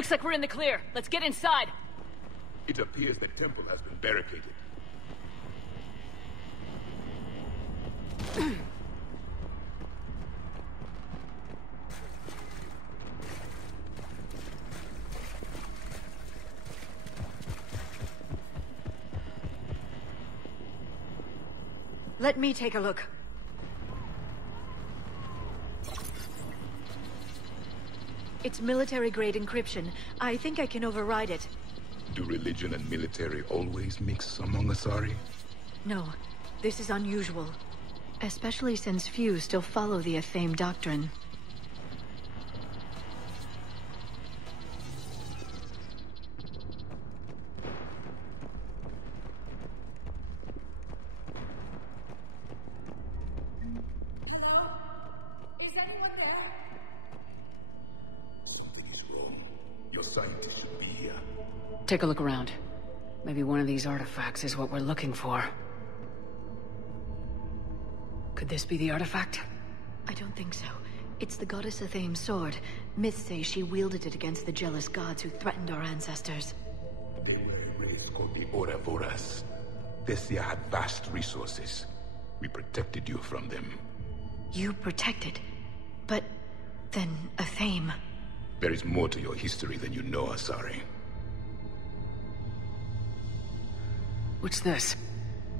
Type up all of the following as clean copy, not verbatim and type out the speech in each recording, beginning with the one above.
Looks like we're in the clear. Let's get inside. It appears the temple has been barricaded. Let me take a look. It's military-grade encryption. I think I can override it. Do religion and military always mix among Asari? No, this is unusual. Especially since few still follow the Athame doctrine. Scientists should be here. Take a look around. Maybe one of these artifacts is what we're looking for. Could this be the artifact? I don't think so. It's the goddess Athame's sword. Myths say she wielded it against the jealous gods who threatened our ancestors. They were a race called the Ouroboros. Thessia had vast resources. We protected you from them. You protected? But then Athame... There is more to your history than you know, Asari. What's this?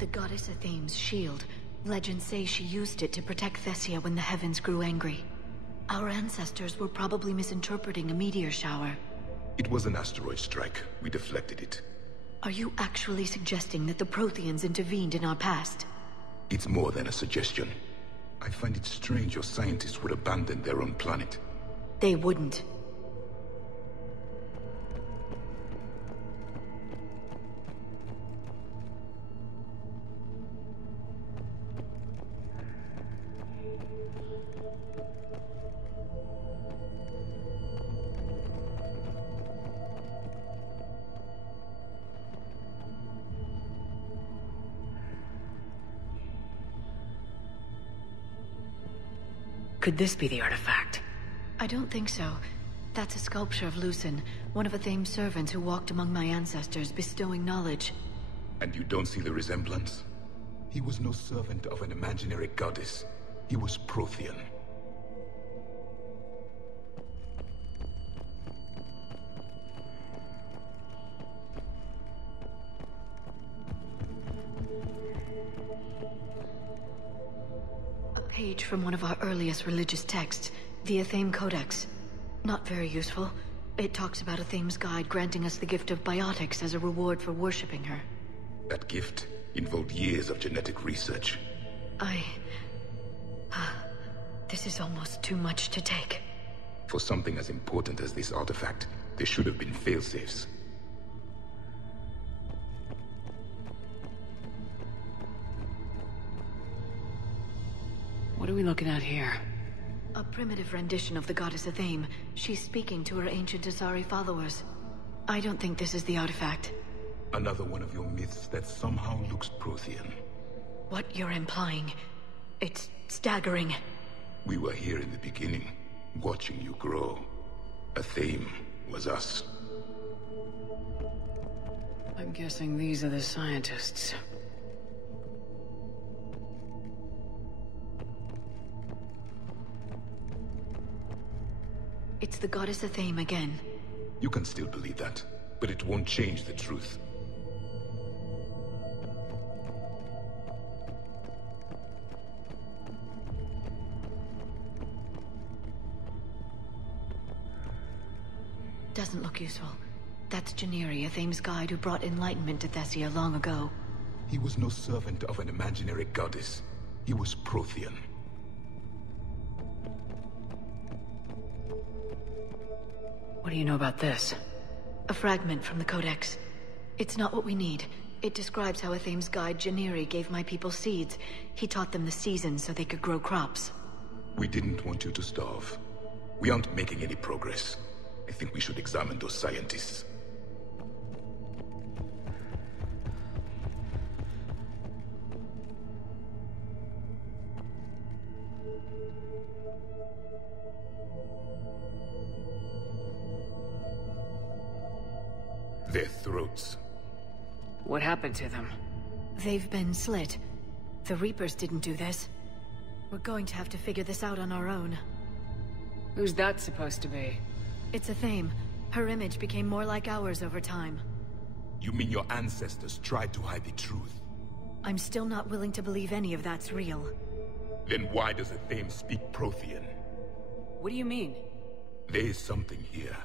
The goddess Athame's shield. Legends say she used it to protect Thessia when the heavens grew angry. Our ancestors were probably misinterpreting a meteor shower. It was an asteroid strike. We deflected it. Are you actually suggesting that the Protheans intervened in our past? It's more than a suggestion. I find it strange your scientists would abandon their own planet. They wouldn't. Could this be the artifact? I don't think so. That's a sculpture of Lucen, one of Athame's servants who walked among my ancestors, bestowing knowledge. And you don't see the resemblance? He was no servant of an imaginary goddess. He was Prothean. Page from one of our earliest religious texts, the Athame Codex. Not very useful. It talks about Athame's guide granting us the gift of biotics as a reward for worshipping her. That gift involved years of genetic research. This is almost too much to take. For something as important as this artifact, there should have been failsafes. What are we looking at here? A primitive rendition of the goddess Athame. She's speaking to her ancient Asari followers. I don't think this is the artifact. Another one of your myths that somehow looks Prothean. What you're implying, it's staggering. We were here in the beginning, watching you grow. Athame was us. I'm guessing these are the scientists. It's the goddess Athame again. You can still believe that, but it won't change the truth. Doesn't look useful. That's Janiri, Athame's guide who brought enlightenment to Thessia long ago. He was no servant of an imaginary goddess. He was Prothean. What do you know about this? A fragment from the Codex. It's not what we need. It describes how Athame's guide Janiri gave my people seeds. He taught them the seasons so they could grow crops. We didn't want you to starve. We aren't making any progress. I think we should examine those scientists. throats. What happened to them? They've been slit. The Reapers didn't do this. We're going to have to figure this out on our own. Who's that supposed to be? It's a theme. Her image became more like ours over time. You mean your ancestors tried to hide the truth? I'm still not willing to believe any of that's real. Then why does Athame speak Prothean? What do you mean? There is something here.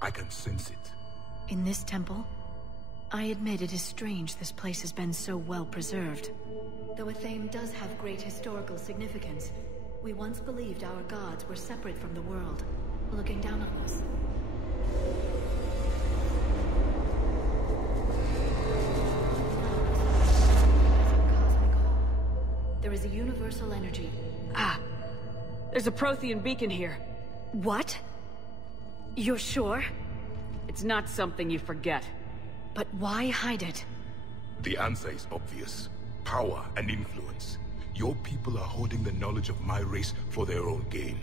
I can sense it. In this temple? I admit it is strange this place has been so well preserved. Though Athame does have great historical significance, we once believed our gods were separate from the world, looking down on us. There is a universal energy. Ah! There's a Prothean beacon here. What? You're sure? It's not something you forget. But why hide it? The answer is obvious. Power and influence. Your people are holding the knowledge of my race for their own gain.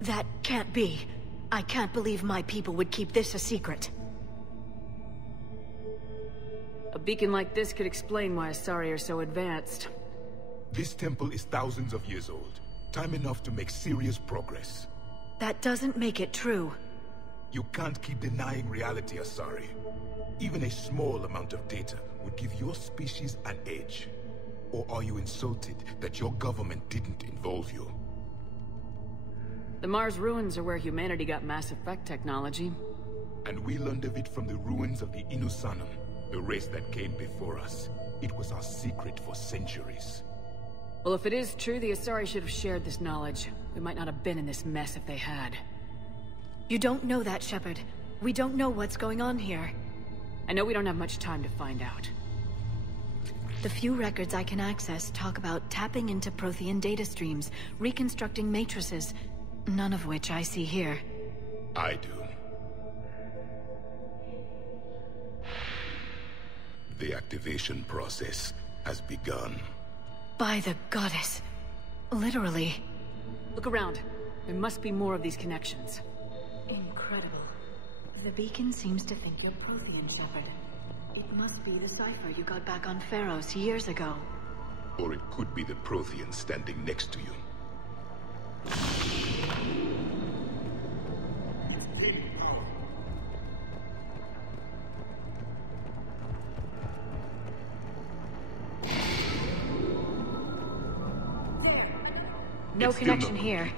That can't be. I can't believe my people would keep this a secret. A beacon like this could explain why Asari are so advanced. This temple is thousands of years old. Time enough to make serious progress. That doesn't make it true. You can't keep denying reality, Asari. Even a small amount of data would give your species an edge. Or are you insulted that your government didn't involve you? The Mars ruins are where humanity got Mass Effect technology. And we learned of it from the ruins of the Inusanum, the race that came before us. It was our secret for centuries. Well, if it is true, the Asari should have shared this knowledge. We might not have been in this mess if they had. You don't know that, Shepard. We don't know what's going on here. I know we don't have much time to find out. The few records I can access talk about tapping into Prothean data streams, reconstructing matrices, none of which I see here. I do. The activation process has begun. By the goddess. Literally. Look around. There must be more of these connections. Incredible. The beacon seems to think you're Prothean, Shepard. It must be the cipher you got back on Pharaohs years ago. Or it could be the Prothean standing next to you. No connection here.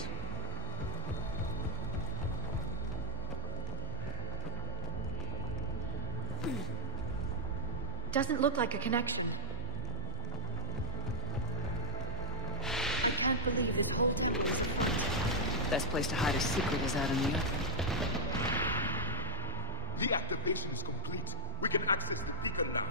Doesn't look like a connection. I can't believe this whole thing is... Best place to hide a secret is out in the open. The activation is complete. We can access the beacon now.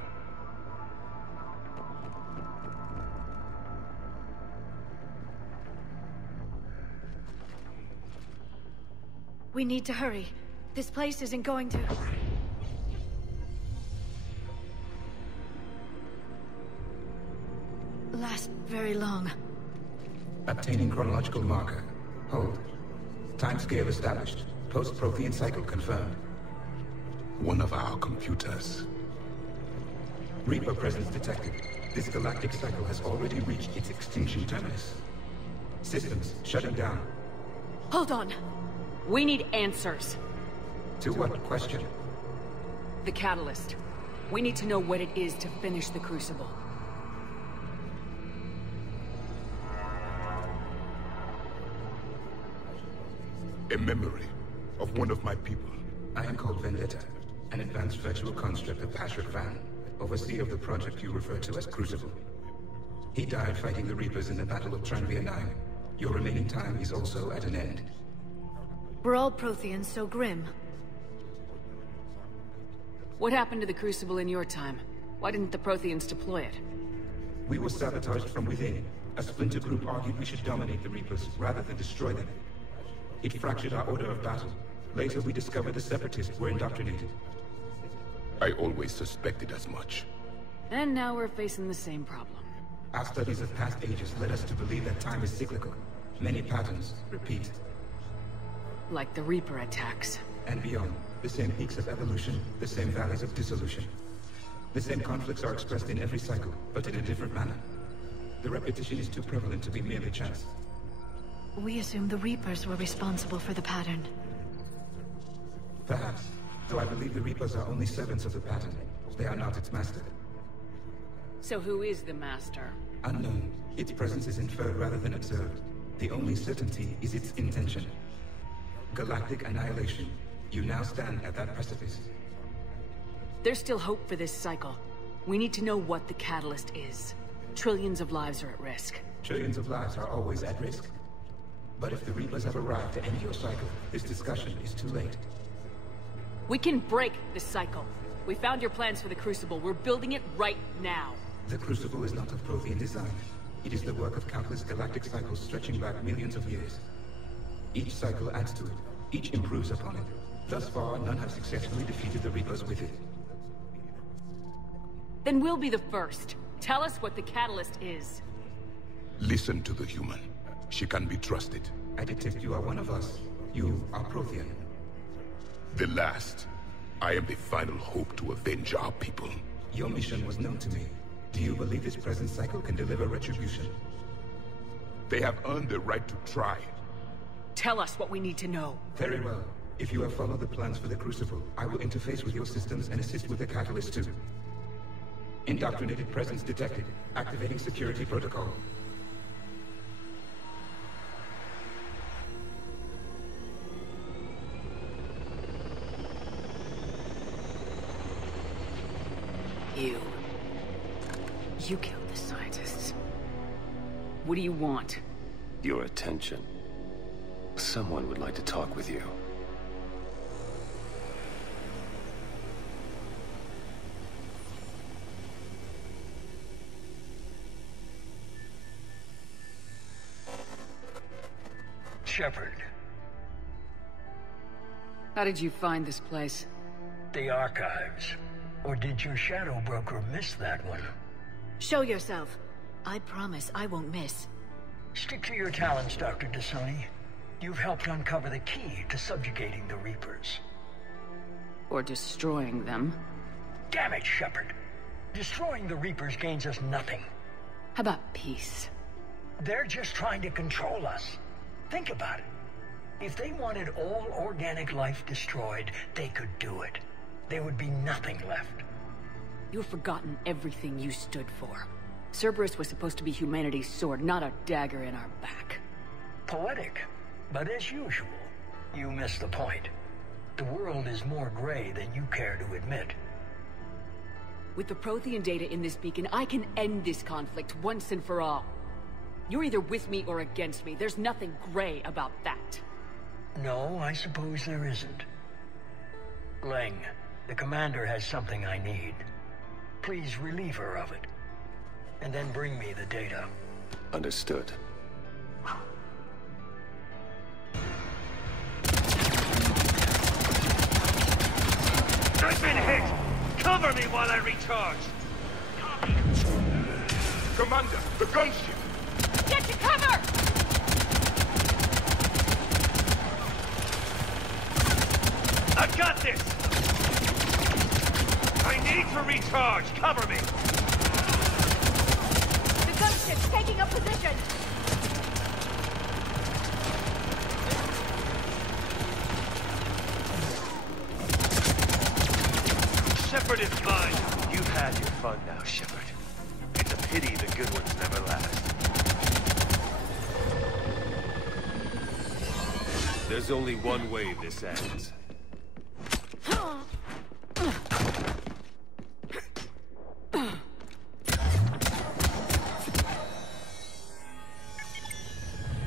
We need to hurry. This place isn't going to... last very long. Obtaining chronological marker. Hold. Timescale established. Post-Prothean cycle confirmed. One of our computers. Reaper presence detected. This galactic cycle has already reached its extinction terminus. Systems shutting down. Hold on. We need answers. To what question? The catalyst. We need to know what it is to finish the Crucible. A memory of one of my people. I am called Vendetta, an advanced virtual construct of Patrick Van, overseer of the project you refer to as Crucible. He died fighting the Reapers in the Battle of Tranvia 9. Your remaining time is also at an end. We're all Protheans so grim. What happened to the Crucible in your time? Why didn't the Protheans deploy it? We were sabotaged from within. A splinter group argued we should dominate the Reapers rather than destroy them. It fractured our order of battle. Later we discovered the Separatists were indoctrinated. I always suspected as much. And now we're facing the same problem. Our studies of past ages led us to believe that time is cyclical. Many patterns repeat. Like the Reaper attacks. and beyond. The same peaks of evolution, the same valleys of dissolution. The same conflicts are expressed in every cycle, but in a different manner. The repetition is too prevalent to be merely chance. We assume the Reapers were responsible for the pattern. Perhaps, though I believe the Reapers are only servants of the pattern. They are not its master. So who is the master? Unknown. Its presence is inferred rather than observed. The only certainty is its intention. Galactic annihilation. You now stand at that precipice. There's still hope for this cycle. We need to know what the catalyst is. Trillions of lives are at risk. Trillions of lives are always at risk. But if the Reapers have arrived to end your cycle, this discussion is too late. We can break the cycle. We found your plans for the Crucible. We're building it right now. The Crucible is not of Prothean design. It is the work of countless galactic cycles stretching back millions of years. Each cycle adds to it. Each improves upon it. Thus far, none have successfully defeated the Reapers with it. Then we'll be the first. Tell us what the catalyst is. Listen to the human. She can be trusted. I detect you are one of us. You are Prothean. The last. I am the final hope to avenge our people. Your mission was known to me. Do you believe this present cycle can deliver retribution? They have earned the right to try. Tell us what we need to know. Very well. If you have followed the plans for the Crucible, I will interface with your systems and assist with the catalyst too. Indoctrinated presence detected. Activating security protocol. You killed the scientists. What do you want? Your attention. Someone would like to talk with you. Shepard. How did you find this place? The archives. Or did your shadow broker miss that one? Show yourself. I promise I won't miss. Stick to your talents, Dr. Dasani. You've helped uncover the key to subjugating the Reapers. Or destroying them. Damn it, Shepard. Destroying the Reapers gains us nothing. How about peace? They're just trying to control us. Think about it. If they wanted all organic life destroyed, they could do it. There would be nothing left. You've forgotten everything you stood for. Cerberus was supposed to be humanity's sword, not a dagger in our back. Poetic, but as usual, you missed the point. The world is more gray than you care to admit. With the Prothean data in this beacon, I can end this conflict once and for all. You're either with me or against me. There's nothing gray about that. No, I suppose there isn't. Leng, the commander has something I need. Please relieve her of it. And then bring me the data. Understood. I've been hit! Cover me while I recharge! Commander, the gunship! Get to cover! I've got this! I need to recharge! Cover me! The gunship's taking up position! Shepard is mine! You've had your fun now, Shepard. It's a pity the good ones never last. There's only one way this ends.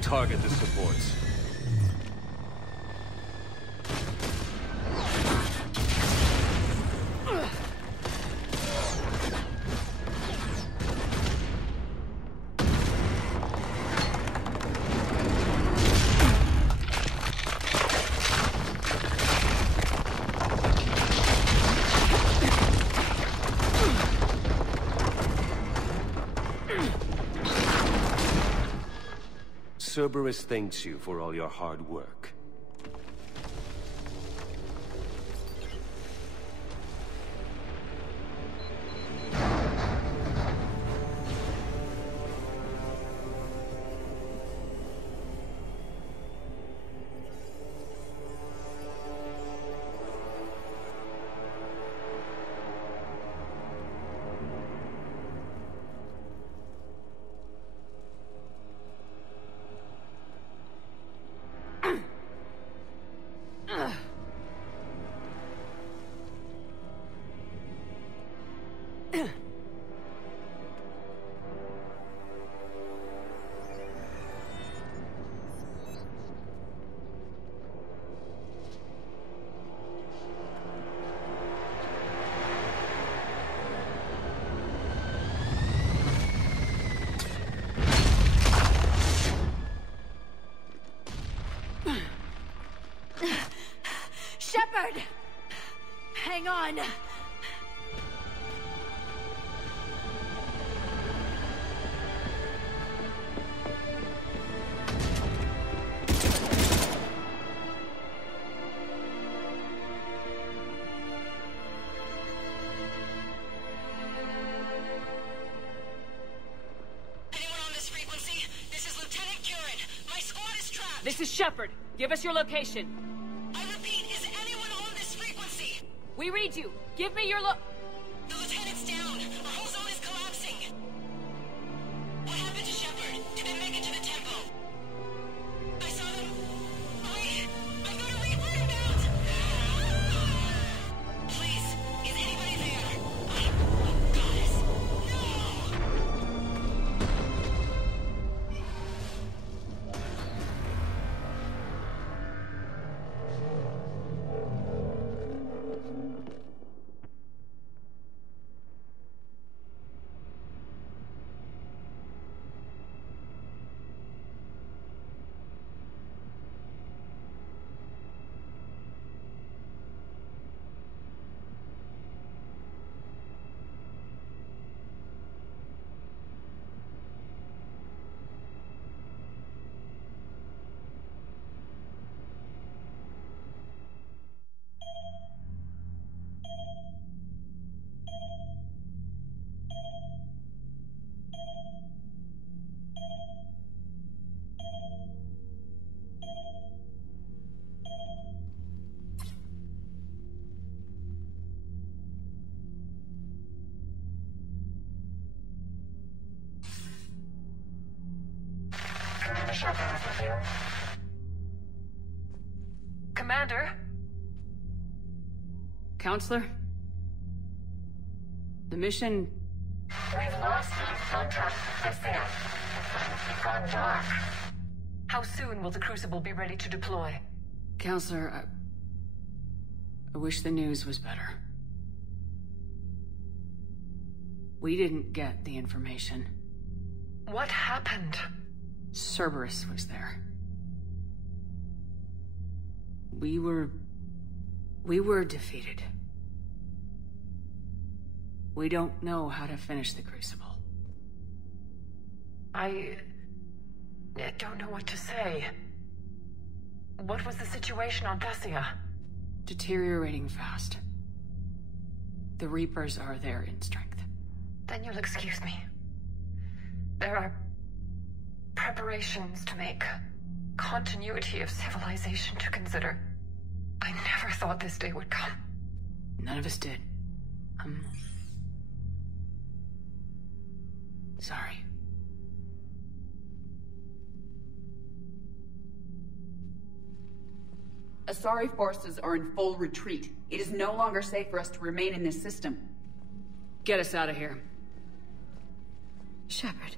Target the supports. Cerberus thanks you for all your hard work. This is Shepard. Give us your location. I repeat, is anyone on this frequency? We read you. Give me your The lieutenant's down. Our whole zone is collapsing. What happened to Shepard? Did they make it to the temple? I saw them. I've got a Reaper inbound! Please, is anybody there? Oh, goddess. Commander? Councilor? The mission... We've lost contact with Thessia. It's gone dark. How soon will the Crucible be ready to deploy? Councilor, I wish the news was better. We didn't get the information. What happened? Cerberus was there. We were defeated. We don't know how to finish the Crucible. I don't know what to say. What was the situation on Thessia? Deteriorating fast. The Reapers are there in strength. Then you'll excuse me. There are preparations to make, continuity of civilization to consider. I never thought this day would come. None of us did. I'm sorry. Asari forces are in full retreat. It is no longer safe for us to remain in this system. Get us out of here. Shepard,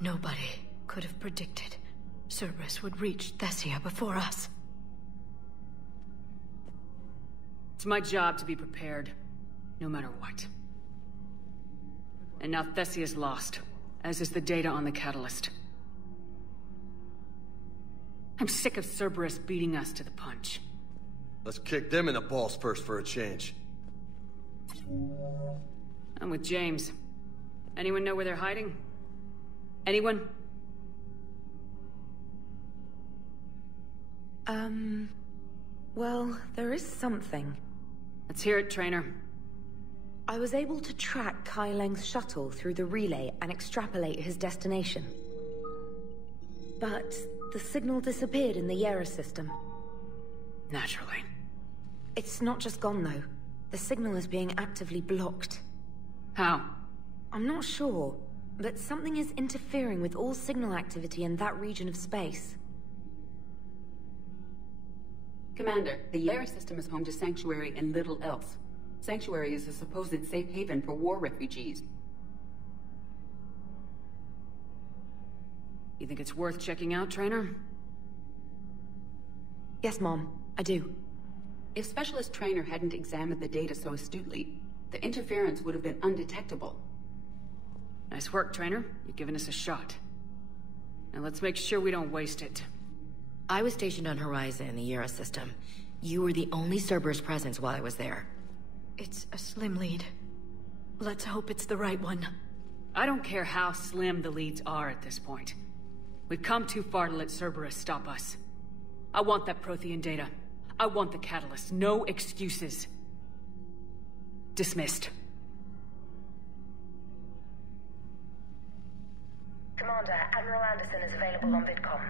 Nobody could have predicted Cerberus would reach Thessia before us. It's my job to be prepared, no matter what. And now Thessia's lost, as is the data on the catalyst. I'm sick of Cerberus beating us to the punch. Let's kick them in the balls first for a change. I'm with James. Anyone know where they're hiding? Anyone? Well, there is something. Let's hear it, Trainer. I was able to track Kai Leng's shuttle through the relay and extrapolate his destination. But the signal disappeared in the Yera system. Naturally. It's not just gone, though. The signal is being actively blocked. How? I'm not sure, but something is interfering with all signal activity in that region of space. Commander, the Yera system is home to Sanctuary and little else. Sanctuary is a supposed safe haven for war refugees. You think it's worth checking out, Trainer? Yes, Mom, I do. If Specialist Trainer hadn't examined the data so astutely, the interference would have been undetectable. Nice work, Trainer. You've given us a shot. Now let's make sure we don't waste it. I was stationed on Horizon in the Yera system. You were the only Cerberus presence while I was there. It's a slim lead. Let's hope it's the right one. I don't care how slim the leads are at this point. We've come too far to let Cerberus stop us. I want that Prothean data. I want the catalyst. No excuses. Dismissed. Commander, Admiral Anderson is available on VidCom.